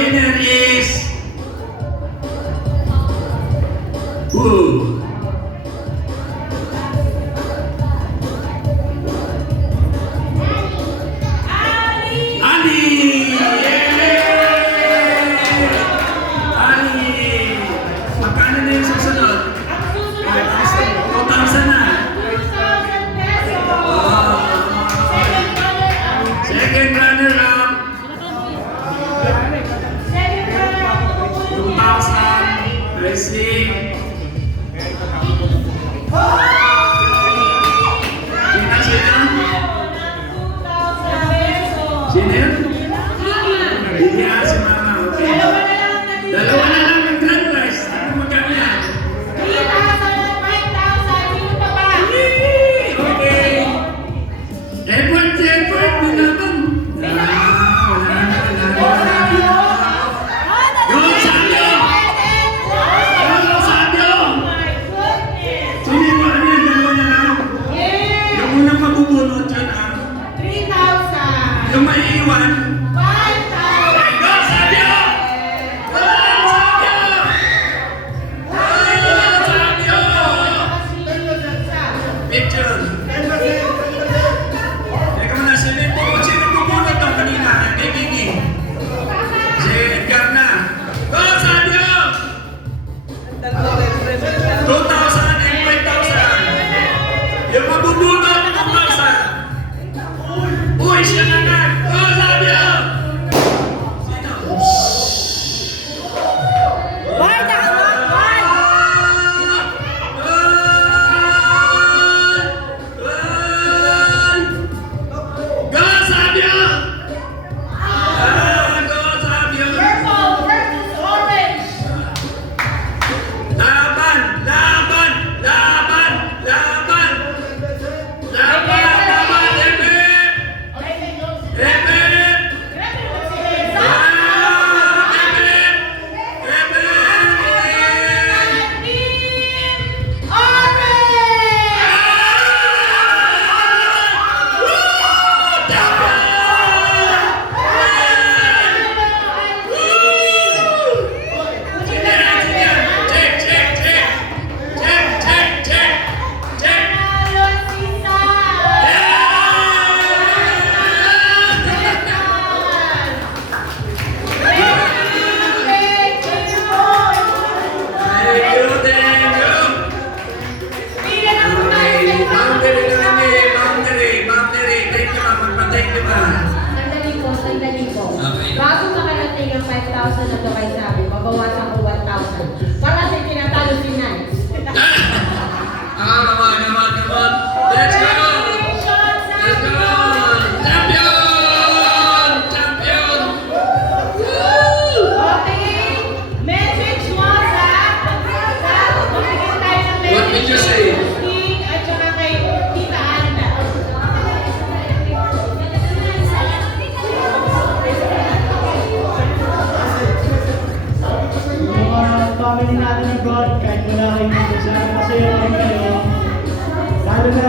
winner is... Who? Sino yun? Bigyan si Mama, okay? Dalawa na lang ang grand prize. Ano magkano yan? 3,000 5,000. Sino pa ba? Okay. Effort, mo naman. Wala na. Go, Sabio! Go, Sabio! Sino yung ano yan? Dalawa na lang. Yung unang mabubunot yun, 3,000. yung maiiwan. 5,000. Go, Sabio! Go, Sabio! Go, Sabio! Picture. Teka muna, sino bubunot ng kanina? Kay Gigi. Si Edgar na. Go, Sabio! 2,000 and 5,000. Yung mabubunot ng masa. Uy, siya na nga! Go, Sabio! Sino? Go, Sabio! Go, Sabio! Purple versus orange. Laban! Laban! Laban! Laban! Laban! Laban! Epe! Epe! Bago makarating ang 5,000 na to kay Sabi, mabawasan ko 1,000. Para sa tinatalo si Nice. Come on. Let's go! Let's go! Champion! Champion! Woo! Okay, message mo magbigay tayo ng message. What did you say? At saka kay Tita Anda. Mga family natin ng God, kahit wala kayo dito, sana masaya rin kayo. Lalo na,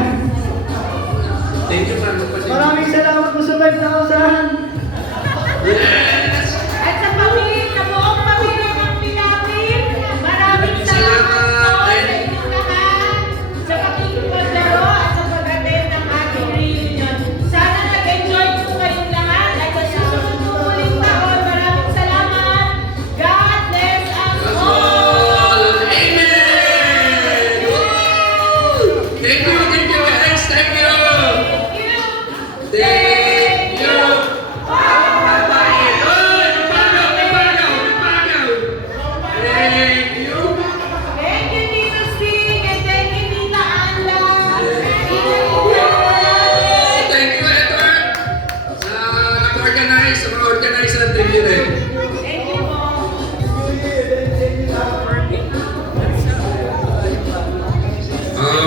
Thank you, Franco. maraming salamat po sa 5,000! Yes! At sa pamilya, sa buong pamilya ng Pilapil, maraming salamat po sa inyong lahat sa pakikipaglaro at sa pag-attend ng ating reunion. Sana nag-enjoy po kayong lahat at sa susunod po uling taon. Maraming salamat. God bless us all. Amen! Woo! Thank you guys! Thank you! Thank you! Bye-bye! Oy! Pagaw! Thank you! Thank you, Tito Sting, and thank you, Tita Anda. Thank you, Edward! Sa nag-organize, sa mga organizer, thank you rin. Thank you po.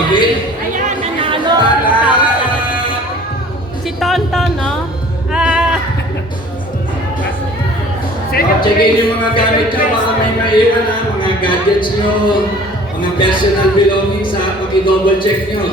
Okay? Ayan, nanalo. 2,000. Si Tonton, no? Checkin yung mga gamit nyo, baka may maiwan ha, mga gadgets nyo, mga personal belongings ha, paki-double check nyo.